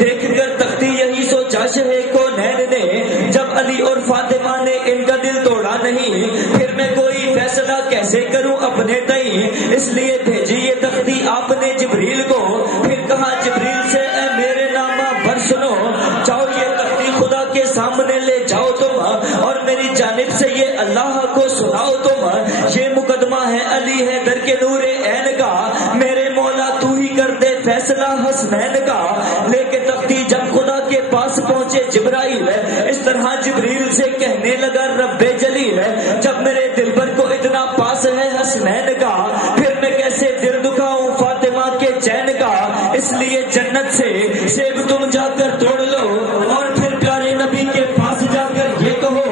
دیکھ کر تختی یہی سوچا شہ کو نین نے، جب علی اور فاطمہ نے ان کا دل توڑا نہیں، پھر میں کوئی فیصلہ کیسے کروں اپنے تئیں، اس لیے بھیجی یہ تختی آپ نے جبریل کو، پھر کہا جبریل سے اے میرے نامہ پر سنو، جاؤ یہ تختی خدا کے سامنے لے جاؤ تم، اور میری جانب سے یہ اللہ کو سناؤ تم، یہ مقدمہ ہے علی ہے در کے نور عین کا، میرے مولا تو ہی کر دے فیصلہ حسنین کا، لے کے تختی جب خدا کے پاس پہنچے جبرائیل، اس طرح جبریل سے کہنے لگا رب جلیل، جب میرے دل پر کو اتنا پاس ہے حسنین کا، پھر میں کیسے دل دکھاؤں فاطمہ کے چین کا، اس لیے جنت سے سیب تم جا کر توڑ لو، اور پھر پیارے نبی کے پاس جا کر یہ کہو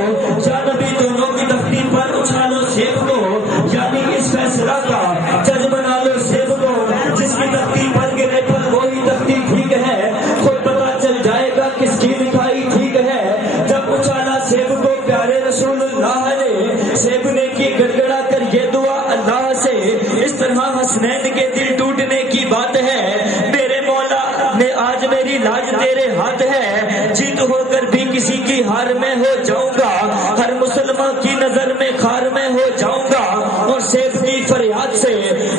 یا نبی دونوں کی تختی پر اچھالو سیب کو، یعنی اس فیصلہ کا جج بنا لو سیب کو، جس کی تختی پر گرے پر وہی تختی ٹھیک ہے، خود پتا چل جائے گا کس کی لکھائی ٹھیک ہے، جب اچھالا سیب کو پیارے رسول اللہ نے، سیب نے کی گڑگڑا کر یہ دعا اللہ سے، اس طرح حسنین کے دل ٹوٹنے کی بات ہے، میرے مولا نے آج میری لاج تیرے ہاتھ ہے، جیت ہو کر بھی کسی کی ہار میں ہو جاؤں گا، ہر مسلمان کی نظر میں خار میں ہو جاؤں گا، اور سیف کی فریاد سے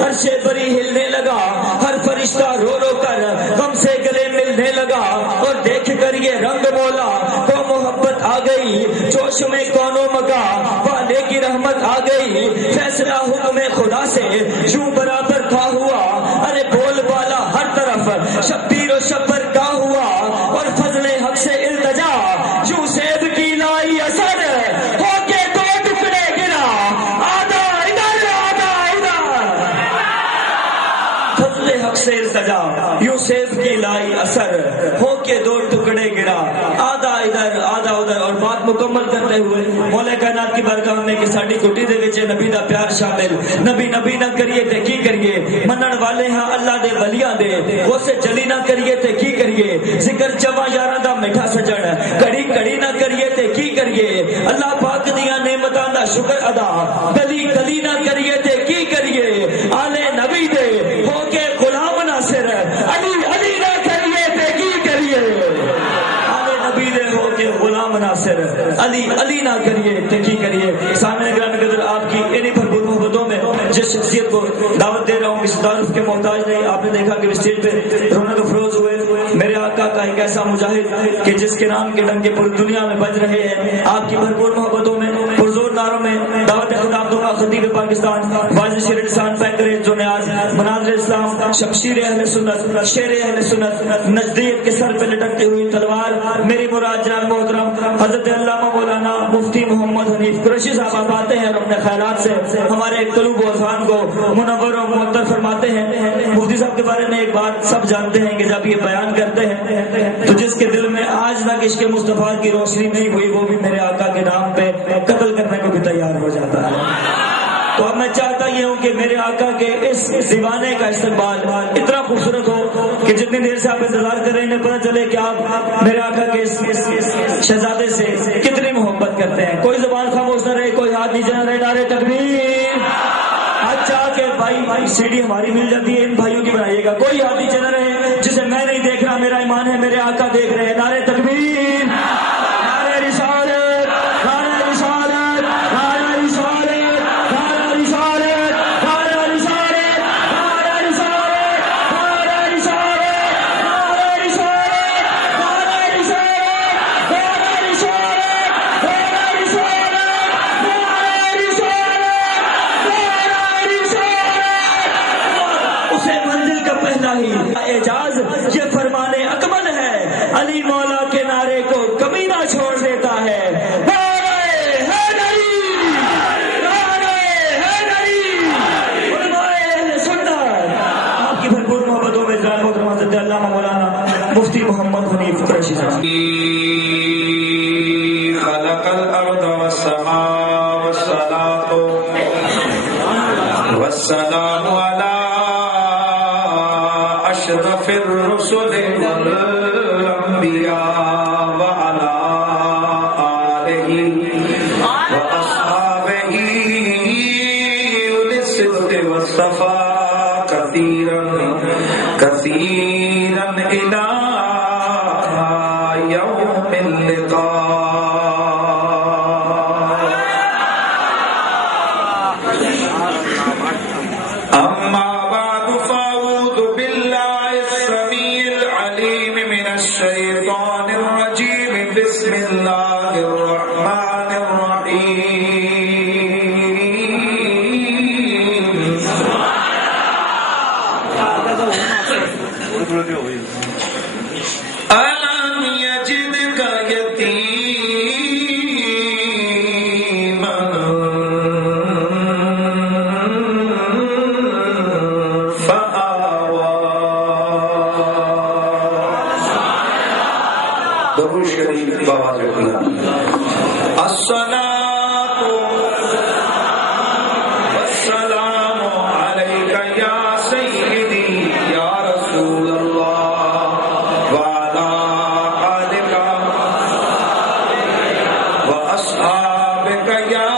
عرش بری ہلنے لگا، ہر فرشتہ رو رو کر غم سے گلے ملنے لگا، اور دیکھ کر یہ رنگ مولا کو محبت آ گئی، جوش میں کون و مکا والے کی رحمت آ گئی، فیصلہ حکم خدا سے یوں برابر کا ہوا، ارے بول بالا ہر طرف شبیر و شبر کا ہوا، اور فضل حق سے التجا یوں سیب کی لائی اثر ہو کے دو ٹکڑے گرا، آدھا ادھر آدھا ادھر، فضل حق سے التجا یوں سیب کی لائی اثر ہو کے دو ٹکڑے گرا، آدھا ادھر آدھا ادھر، اور بات مکمل کرتے ہوئے مولا کائنات کی بارگاہ میں کہ ساڈی کٹی دے وچ نبی دا پیار شامل، نبی نبی نہ کریے تے کی کریے، منن والے ہاں اللہ دے ولیاں دے، اسے جلی نہ کریے تے کی کریے، ذکر چواں یاراں دا میٹھا سجن، کڑی کڑی نہ کریے تے کی کریے، اللہ پاک دیاں نعمتاں دا شکر ادا، گلی گلی نہ کریے تے کی کریے، آلے نبی دے ہو کے غلام ناصر، علی علی نہ کریے تے کی کریے، آلے نبی دے ہو کے غلام ناصر، علی علی نہ کریے تے کی کریے۔ سامنے گران قدر آپ کی انہی بھرپور محبتوں میں جس شخصیت کو دعوت دے رہا ہوں اس تعارف کے محتاج نہیں، آپ نے دیکھا کہ اسٹیج پہ رونق افروز ہوئے میرے آقا کا ایک ایسا مجاہد کہ جس کے نام کے ڈنکے پوری دنیا میں بج رہے ہیں، آپ کی بھرپور محبتوں میں پرزور ناروں میں دعوت خدا عبداللہ خطیب پاکستان واجد شیر انسان پینکریج جو نیاز مناظر اسلام شمشیر اہل سنت شیر اہل سنت نزدیک کے سر پہ لٹکتی ہوئی تلوار میری مراد جان محترم حضرت علامہ مولانا مفتی محمد حنیف قریشی صاحب آتے ہیں اور اپنے خیالات سے ہمارے قلوب و اذہان کو منور و معطر فرماتے ہیں۔ مفتی صاحب کے بارے میں ایک بات سب جانتے ہیں کہ جب یہ بیان کرتے ہیں تو جس کے دل میں آج تک عشق مصطفیٰ کی روشنی نہیں ہوئی وہ بھی میرے آقا کے نام پہ قتل کرنے کو بھی تیار ہو جاتا ہے۔ تو اب میں چاہتا یہ ہوں کہ میرے آقا کے اس دیوانے کا استقبال اتنا خوبصورت ہو کہ جتنی دیر سے آپ انتظار کر رہے ہیں پتہ چلے کہ آپ میرے آقا کے اس شہزادے سے کتنی محبت کرتے ہیں۔ کوئی زبان خاموش نہ رہے، کوئی ہاتھ نیچے نہ رہے، نعرے تکبیر۔ اچھا کہ بھائی سیڑھی ہماری مل جاتی ہے، ان بھائیوں کی بنائیے گا، کوئی ہاتھ نیچے نہ رہے، جسے میں نہیں دیکھ رہا میرا ایمان ہے میرے آقا دیکھ رہے ہیں۔ نعرے تکبیر، نعرے رسالت، نعرے رسالت، نعرے رسالت، نعرے رسالت، نعرے رسالت، نعرے رسالت، نعرے رسالت، نعرے رسالت، نعرے رسالت، نعرے رسالت، نعرے رسالت، اسے منزل کا پہلا ہی اعجاز یہ فرمانے اکمل ہے، علی مولا کے نعرے کو کمی نہ چھوڑ دیتا ہے۔ نعرے حیدری، نعرے حیدری، علماء اہل سنت۔ آپ کی بھرپور محبتوں میں جناب محترم حضرت علامہ مولانا مفتی محمد حنیف قریشی صاحب۔ خلق الارض والسماء والصلاة والسلام على اشرف الرسل والانبیاء وعلى آلہ واصحابہ اولي الصدق والصفاء كثيرا كثيرا الى يوم اللقاء۔ اما بعد فاعوذ بالله السميع العليم من الشيطان الرجيم، بسم الله الرحمن الرحيم۔ ألم يجدك يتيما فآوى۔ درود شریف بآواز رکھنا۔ الصلاة والسلام عليك يا سيدي يا رسول الله وعلى آلك وأصحابك يا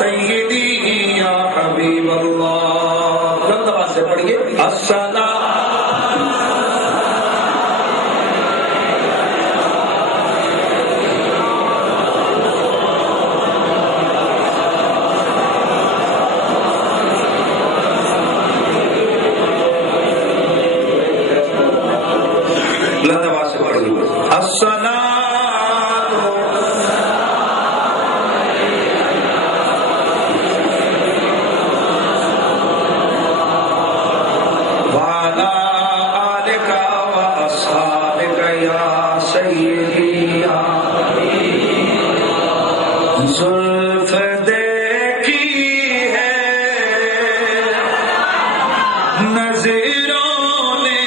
سيدي يا حبيب الله۔ بلند آواز سے پڑھیے الصلاة زلف دیکھی ہے نظروں نے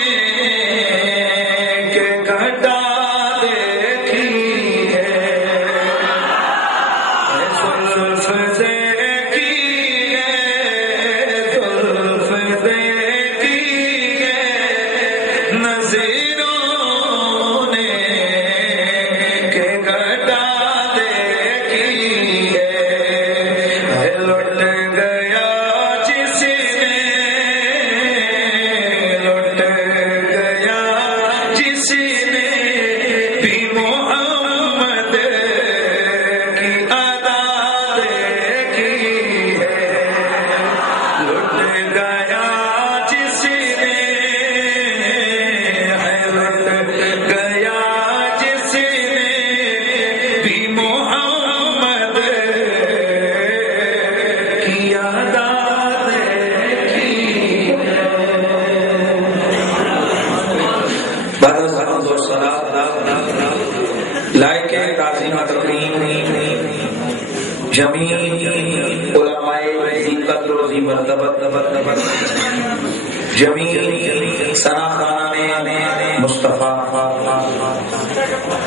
جمیع علماء ذی قدر و ذی مرتبت، جمیع سراخانہ مصطفیٰ،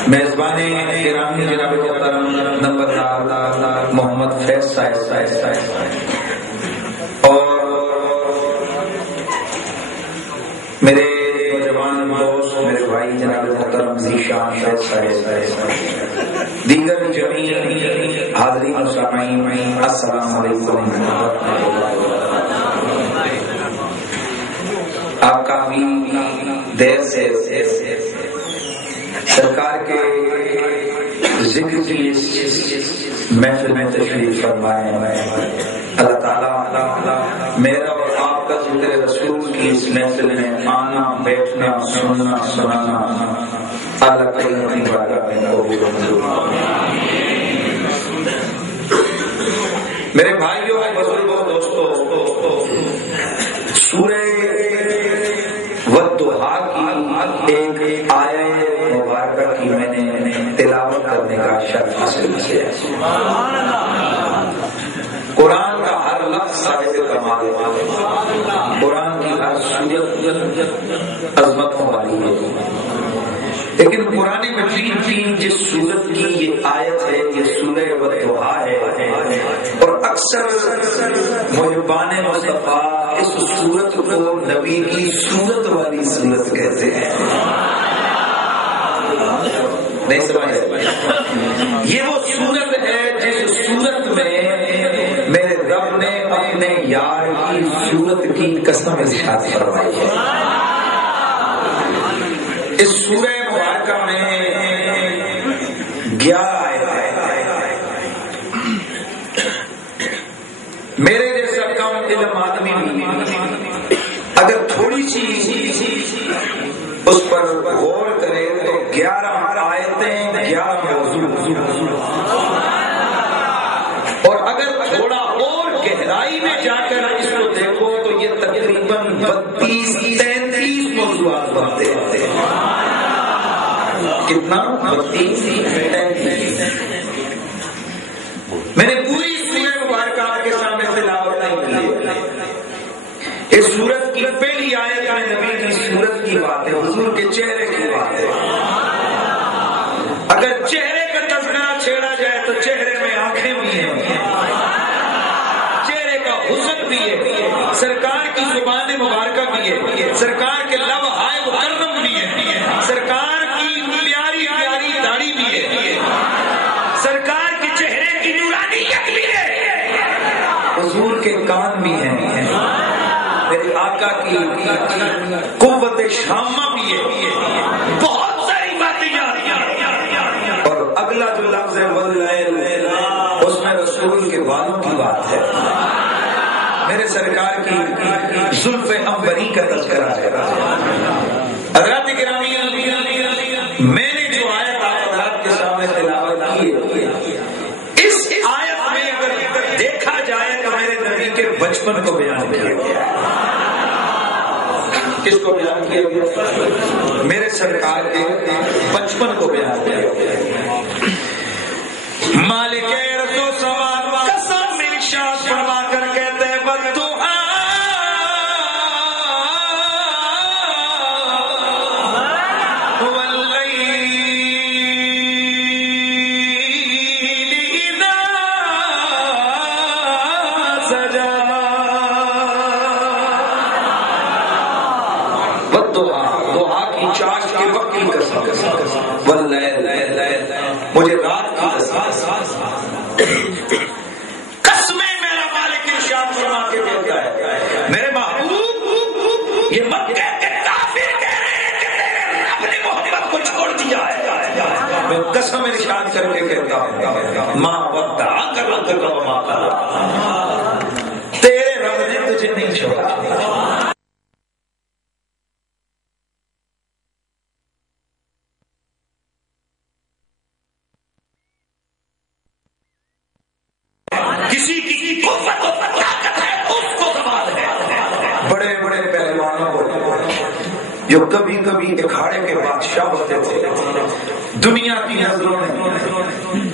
میزبان گرامی جناب محترم نمبردار محمد فیض صاحب، اور میرے نوجوان دوست میرے بھائی جناب محترم ذیشان فیض صاحب، دیگر جمیع حاضرین و سامعین، السلام علیکم۔ آپ کافی دیر سے سرکار کے ذکر کی محفل میں تشریف فرمائے ہیں۔ اللہ تعالیٰ میرا اور آپ کا ذکر رسول کی اس محفل میں آنا، بیٹھنا، سننا، سنانا اللہ کریم کی بارگاہ میں قبول و منظور۔ میرے بھائیوں، بزرگوں، دوستوں، سورہ والضحیٰ کی ایک آیت مبارکہ کی میں نے تلاوت کرنے کا شرف حاصل کیا۔ قرآن کا ہر لفظ صاحب کمال ہے، قرآن کی ہر سورت عظمتوں والی ہے، لیکن قرآن مجید کی جس سورت کی یہ آیت ہے، یہ سورہ والضحیٰ ہے، اور اکثر محبان مصطفیٰ اس سورت کو نبی کی سورت والی سورت کہتے ہیں۔ نہیں سمجھے؟ یہ وہ سورت ہے جس سورت میں میرے رب نے اپنے یار کی سورت کی قسم ارشاد فرمائی ہے۔ اس سورہ مبارکہ میں 11 میرے جیسا کم علم آدمی بھی اگر تھوڑی سی اس پر غور کرے تو 11 آیتیں 11 موضوع، اور اگر تھوڑا اور گہرائی میں جا کر اس کو دیکھو تو یہ تقریباً 32-33 موضوعات بنتے ہیں۔ کتنا؟ 32-33۔ میں نے پوری سورہ مبارکہ آپ کے سامنے تلاوت نہیں کی۔ اس سورت کی پہلی آیت میں نبی کی سورت کی بات ہے، حضور کے چہرے کی بات ہے۔ اگر چہرے کا تذکرہ چھیڑا جائے تو چہرے میں آنکھیں بھی ہیں، چہرے کا حسن بھی ہے، سرکار کی زبان مبارکہ بھی ہے، سرکار کے لب ہائے مکرم بھی ہے، سرکار کی پیاری پیاری داڑھی بھی ہے، سرکار کے چہرے کی نورانیت بھی ہے، حضور کے کان بھی ہیں، میرے آقا کی قوت شامہ بھی ہے، بہت ساری باتیں یاد ہیں۔ اور اگلا جو لفظ ہے واللیل، اس میں رسول کے بالوں کی بات ہے، میرے سرکار کی زلف عنبری کا تذکرہ ہے۔ حضرات گرامی، میں نے جو آیت آپ کے سامنے تلاوت کی ہے، اس آیت میں اگر دیکھا جائے تو میرے نبی کے بچپن کو بیان کیا گیا ہے۔ کس کو بیان کیا گیا؟ میرے سرکار کے بچپن کو بیان کیا گیا۔ مالک رسول سوال قسم ارشاد فرما کر کہتے ہیں والضحیٰ مجھے رات کی قسمیں میرا مالک ارشاد فرما کے کہتا ہے، میرے محبوب، یہ مت کہہ کے کافر کہہ رہے ہیں کہ تیرے رب نے محمد کو چھوڑ دیا ہے، میں قسم ارشاد کر کے کہتا ہوں ماں ودعک ربک وما قلی، تیرے رب نے تجھے نہیں چھوڑا۔ کسی کی قوت و طاقت ہے اس کو سوال ہے۔ بڑے بڑے پہلوانوں کو جو کبھی کبھی اکھاڑے کے بادشاہ ہوتے تھے، دنیا کی نظروں میں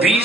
20